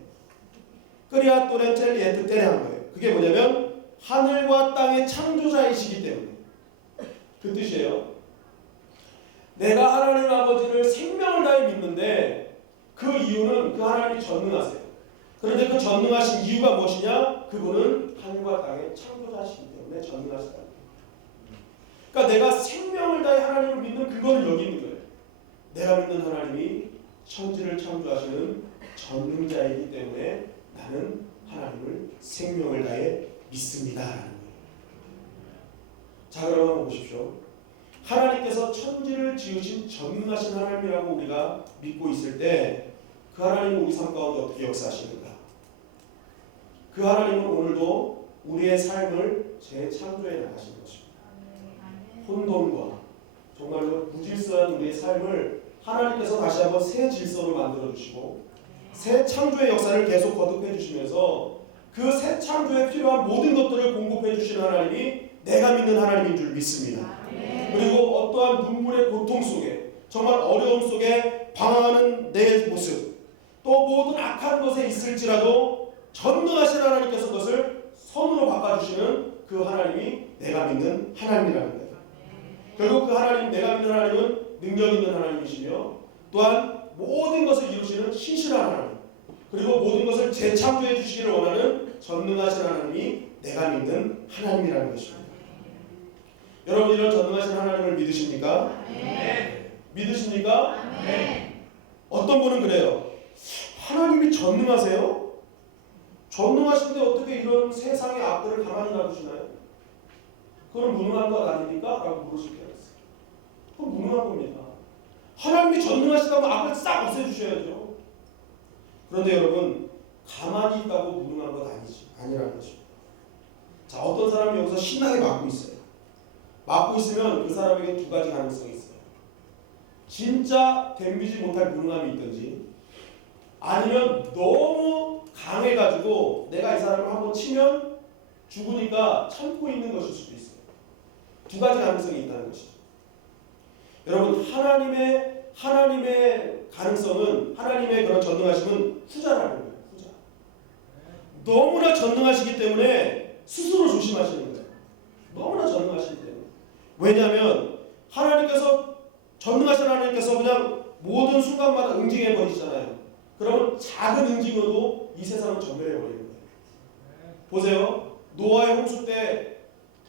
끄레아토렘 첼리 에트테레 한 거예요. 그게 뭐냐면 하늘과 땅의 창조자이시기 때문에. 그 뜻이에요. 내가 하나님 아버지를 생명을 다해 믿는데 그 이유는 그 하나님이 전능하세요. 그런데 그 전능하신 이유가 무엇이냐? 그분은 하늘과 땅의 창조자시기 때문에 전능하시다. 그러니까 내가 생명을 다해 하나님을 믿는 그거는 여기 있는 거예요. 내가 믿는 하나님이 천지를 창조하시는 전능자이기 때문에 나는 하나님을 생명을 다해 믿습니다. 자, 그럼 한번 보십시오. 하나님께서 천지를 지으신 전능하신 하나님이라고 우리가 믿고 있을 때 그 하나님은 우리 삶 가운데 어떻게 역사하시는가? 그 하나님은 오늘도 우리의 삶을 재창조해 나가시는 것입니다. 혼돈과 정말로 무질서한 우리의 삶을 하나님께서 다시 한번 새 질서로 만들어 주시고 새 창조의 역사를 계속 거듭해 주시면서 그 새 창조에 필요한 모든 것들을 공급해 주시는 하나님이 내가 믿는 하나님인 줄 믿습니다. 그리고 어떠한 눈물의 고통 속에 정말 어려움 속에 방황하는 내 모습 또 모든 악한 것에 있을지라도 전능하신 하나님께서 그것을 선으로 바꿔주시는 그 하나님이 내가 믿는 하나님이라는 거예요. 결국 그 하나님, 내가 믿는 하나님은 능력 있는 하나님이시며 또한 모든 것을 이루시는 신실한 하나님 그리고 모든 것을 재창조해 주시기를 원하는 전능하신 하나님이 내가 믿는 하나님이라는 것입니다. 여러분 이런 전능하신 하나님을 믿으십니까? 네. 믿으십니까? 네. 어떤 분은 그래요. 하나님이 전능하세요? 전능하신데 어떻게 이런 세상의 악들을 가만히 놔두시나요? 그건 무능한 것 아닙니까? 라고 물으실 게 있어요. 그건 무능한 겁니다. 하나님이 전능하시다면 악을 싹 없애주셔야죠. 그런데 여러분 가만히 있다고 무능한 것 아니라는 것입니다. 자, 어떤 사람이 여기서 신나게 막고 있어요. 막고 있으면 그 사람에게 두 가지 가능성이 있어요. 진짜 덤비지 못할 무능함이 있든지 아니면 너무 강해가지고 내가 이 사람을 한번 치면 죽으니까 참고 있는 것일 수도 있어요. 두 가지 가능성이 있다는 것이죠. 여러분 하나님의 가능성은 하나님의 그런 전능하심은 후자라는 거예요. 후자. 너무나 전능하시기 때문에 스스로 조심하시는 거예요. 너무나 전능하시기 때문에. 왜냐하면 하나님께서 전능하신 하나님께서 그냥 모든 순간마다 응징해 버리시잖아요. 그러면 작은 응징으로도 이 세상을 전멸해 버리는 거예요. 보세요. 노아의 홍수 때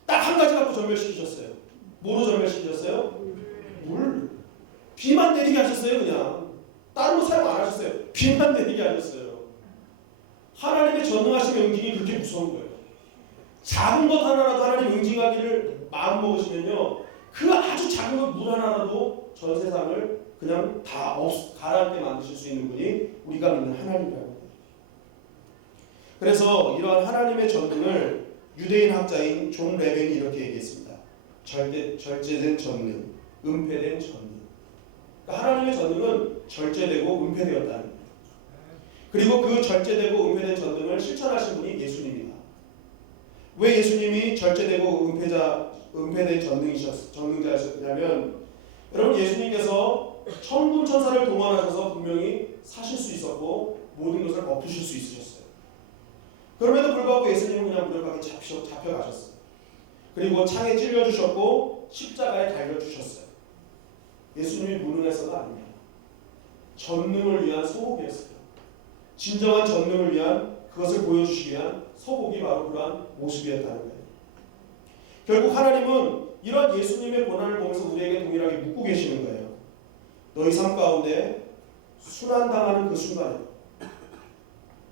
딱 한 가지 갖고 전멸시키셨어요. 뭐로 전멸시키셨어요? 물. 비만 내리게 하셨어요. 그냥 다른 거 사용 안 하셨어요. 비만 내리게 하셨어요. 하나님의 전능하신 응징이 그렇게 무서운 거예요. 작은 것 하나라도 하나님 응징하기를 마음먹으시면요 그 아주 작은 것 물 하나라도 전 세상을 그냥 다 가라앉게 만드실 수 있는 분이 우리가 믿는 하나님이라는 거예요. 그래서 이러한 하나님의 전능을 유대인 학자인 존 레벤이 이렇게 얘기했습니다. 절제된 전능, 은폐된 전능. 그러니까 하나님의 전능은 절제되고 은폐되었다는 거예요. 그리고 그 절제되고 은폐된 전능을 실천하신 분이 예수님이다. 왜 예수님이 절제되고 은폐된 전능자였냐면 여러분 예수님께서 천군 천사를 동원하셔서 분명히 사실 수 있었고 모든 것을 엎으실 수 있으셨어요. 그럼에도 불구하고 예수님은 그냥 무력하게 잡혀가셨어요. 그리고 창에 찔려주셨고 십자가에 달려주셨어요. 예수님이 무능해서가 아닙니다. 전능을 위한 소복이었어요. 진정한 전능을 위한 그것을 보여주시기 위한 소복이 바로 그러한 모습이었다는 거예요. 결국 하나님은 이런 예수님의 고난을 보면서 우리에게 동일하게 묻고 계시는 거예요. 너희 삶 가운데 순환당하는 그 순간에,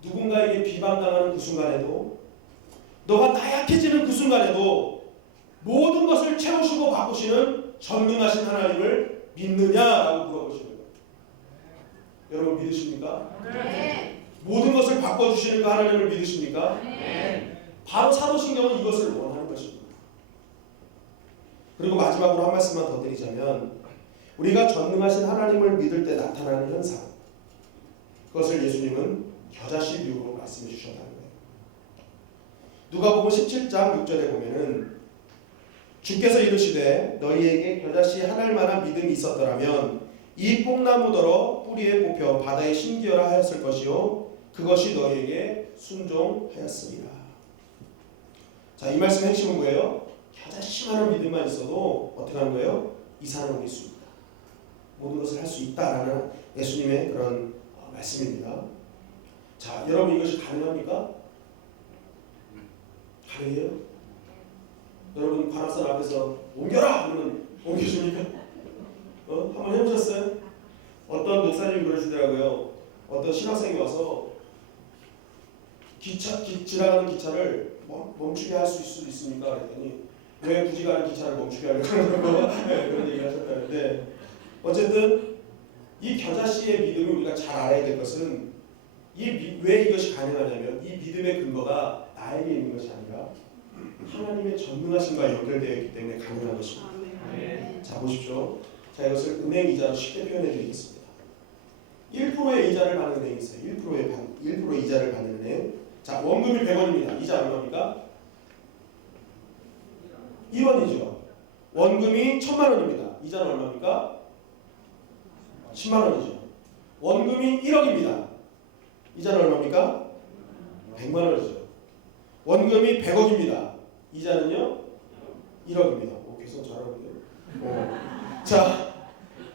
누군가에게 비방당하는 그 순간에도, 너가 나약해지는 그 순간에도 모든 것을 채우시고 바꾸시는 전능하신 하나님을 믿느냐라고 물어보시는 거예요. 여러분 믿으십니까? 네. 모든 것을 바꿔주시는 그 하나님을 믿으십니까? 네. 바로 사도신경은 이것을 원하는 것입니다. 그리고 마지막으로 한 말씀만 더 드리자면, 우리가 전능하신 하나님을 믿을 때 나타나는 현상, 그것을 예수님은 겨자씨 비유로 말씀해 주셨다는 거예요. 누가복음 17장 6절에 보면은 주께서 이르시되 너희에게 겨자씨 한 알만한 믿음이 있었더라면 이 뽕나무더러 뿌리에 뽑혀 바다에 심기어라 하였을 것이요 그것이 너희에게 순종하였으리라. 자, 이 말씀의 핵심은 뭐예요? 겨자씨만한 믿음만 있어도 어떻게 하는 거예요? 이 산을 옮길 수 있다. 모든 것을 할 수 있다라는 예수님의 그런 말씀입니다. 자, 여러분 이것이 가능합니까? 가능해요? 여러분 관악산 앞에서 옮겨라! 하면 옮겨줍니까? 한번 해보셨어요? 어떤 목사님이 그러시더라고요. 어떤 신학생이 와서 지나가는 기차를 멈추게 할 수 있습니까? 그랬더니 왜 굳이 가는 기차를 멈추게 하려고 하는 네, 그런 얘기를 하셨다는데, 어쨌든 이 겨자씨의 믿음을 우리가 잘 알아야 될 것은 왜 이것이 가능하냐면 이 믿음의 근거가 나에게 있는 것이 아니라 하나님의 전능하심과 연결되어 있기 때문에 가능한 것입니다. 네. 자, 보십시오. 자, 이것을 은행 이자로 쉽게 표현해 드리겠습니다. 1%의 이자를 받는 은행이 있어요. 1% 이자를 받는 은행. 자, 원금이 100원입니다. 이자 얼마입니까? 1원이죠. 원금이 1000만 원입니다. 이자는 얼마입니까? 10만 원이죠. 원금이 1억입니다. 이자는 얼마입니까? 100만 원이죠. 원금이 100억입니다. 이자는요? 1억입니다. 계산 잘하는데요. 자,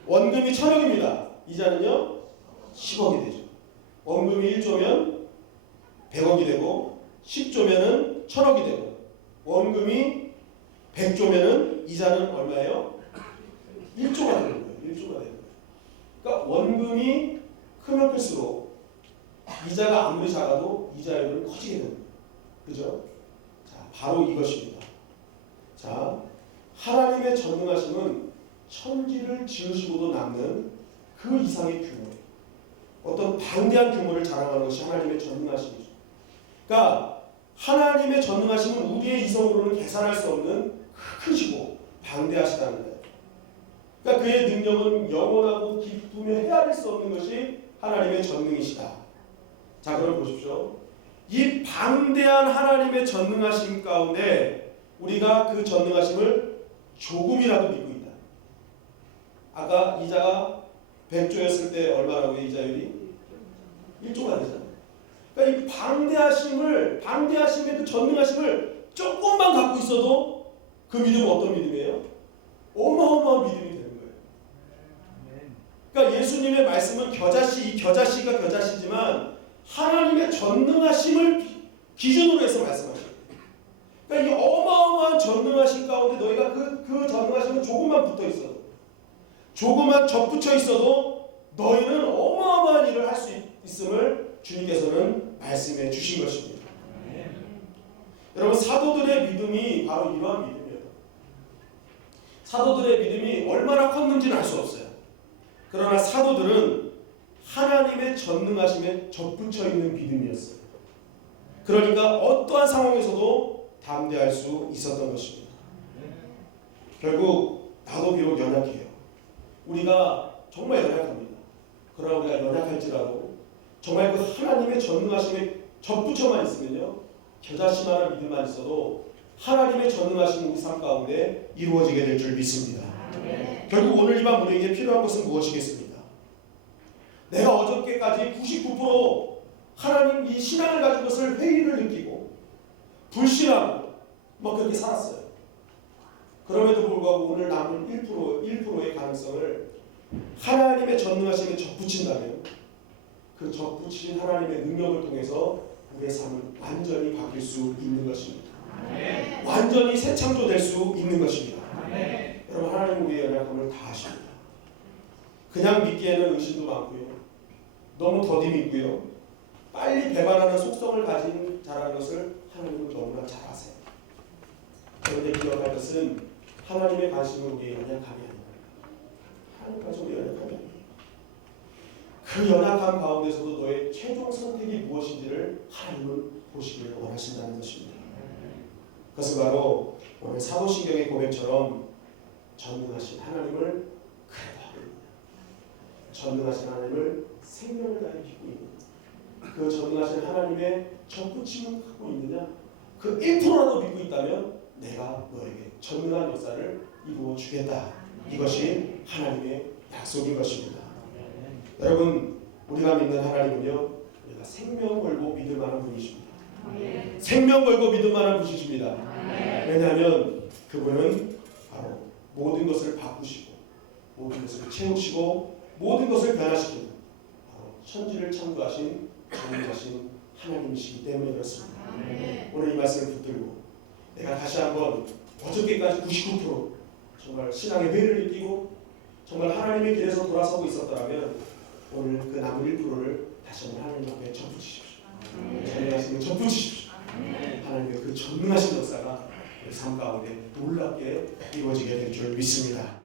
원금이 1000억입니다. 이자는요? 10억이 되죠. 원금이 1조면 100억이 되고 10조면은 1000억이 되고 원금이 100조면은 이자는 얼마예요? 1조가 되는 거예요. 1조가 되는 거예요. 그러니까 원금이 크면 클수록 이자가 아무리 작아도 이자율은 커지게 됩니다. 그죠? 자, 바로 이것입니다. 자, 하나님의 전능하심은 천지를 지으시고도 남는 그 이상의 규모, 어떤 방대한 규모를 자랑하는 것이 하나님의 전능하심이죠. 그러니까 하나님의 전능하심은 우리의 이성으로는 계산할 수 없는 크시고 방대하시다는 거예요. 그러니까 그의 능력은 영원하고 기쁘며 헤아릴 수 없는 것이 하나님의 전능이시다. 자, 그럼 보십시오. 이 방대한 하나님의 전능하심 가운데 우리가 그 전능하심을 조금이라도 믿고 있다. 아까 이자가 100조였을 때 얼마라고요? 이자율이? 1조가 되잖아요. 그러니까 이 방대하심의 그 전능하심을 조금만 갖고 있어도 그 믿음은 어떤 믿음이에요? 어마어마한 믿음이 되는 거예요. 그러니까 예수님의 말씀은 이 겨자씨가 겨자씨지만 하나님의 전능하심을 기준으로 해서 말씀하셔요. 그러니까 이 어마어마한 전능하심 가운데 너희가 그 전능하심은 조금만 붙어 있어도, 조금만 접붙여 있어도 너희는 어마어마한 일을 할 수 있음을 주님께서는 말씀해 주신 것입니다. 여러분, 사도들의 믿음이 바로 이러한 믿음이에요. 사도들의 믿음이 얼마나 컸는지는 알 수 없어요. 그러나 사도들은 하나님의 전능하심에 접붙여 있는 믿음이었어요. 그러니까 어떠한 상황에서도 담대할 수 있었던 것입니다. 결국 나도 비록 연약해요. 우리가 정말 연약합니다. 그러나 우리가 연약할지라도 정말 그 하나님의 전능하심에 접붙여만 있으면요, 겨자씨만한 믿음만 있어도 하나님의 전능하심 우리 삶 가운데 이루어지게 될 줄 믿습니다. 결국 오늘 이 밤 우리에게 필요한 것은 무엇이겠습니까? 내가 어저께까지 99% 하나님 이 신앙을 가진 것을 회의를 느끼고 불신하고 그렇게 살았어요. 그럼에도 불구하고 오늘 남은 1%의 가능성을 하나님의 전능하심에 접붙인다면 그 접붙이신 하나님의 능력을 통해서 우리의 삶은 완전히 바뀔 수 있는 것입니다. 완전히 새 창조될 수 있는 것입니다. 여러분, 하나님 우리의 연약함을 다 아십니다. 그냥 믿기에는 의심도 많고요. 너무 더디 믿고요. 빨리 배반하는 속성을 가진 자라는 것을 하나님은 너무나 잘 아세요. 그런데 기억할 것은 하나님의 관심은 우리의 연약함이 아닙니다. 하나님 관심은 우리의 연약함이 아니에요. 그 연약함 가운데서도 너의 최종 선택이 무엇인지를 하나님은 보시기를 원하신다는 것입니다. 그것은 바로 오늘 사도신경의 고백처럼 전능하신 하나님을 그래도 하느냐, 전능하신 하나님을 생명을 다해 믿고 있느냐, 그 전능하신 하나님의 접붙임을 갖고 있느냐, 그 1%라도 믿고 있다면 내가 너에게 전능한 역사를 이루어 주겠다. 이것이 하나님의 약속인 것입니다. 여러분, 우리가 믿는 하나님은요, 우리가 생명 걸고 믿을 만한 분이십니다. 생명 걸고 믿을 만한 분이십니다. 왜냐하면 그분은 바로 모든 것을 바꾸시고 모든 것을 채우시고 모든 것을 변화시키는 바로 천지를 창조하신 전능하신 하나님이시기 때문에 그렇습니다. 오늘 이 말씀을 붙들고 내가 다시 한번 어저께까지 99% 정말 신앙의 회의를 느끼고 정말 하나님의 길에서 돌아서고 있었더라면 오늘 그 남은 1%를 다시 한번 하나님 앞에 접붙이십시오. 전능하신 접붙이십시오. 하나님의 그 전능하신 역사가 우리 삶 가운데 놀랍게 이루어지게 될 줄 믿습니다.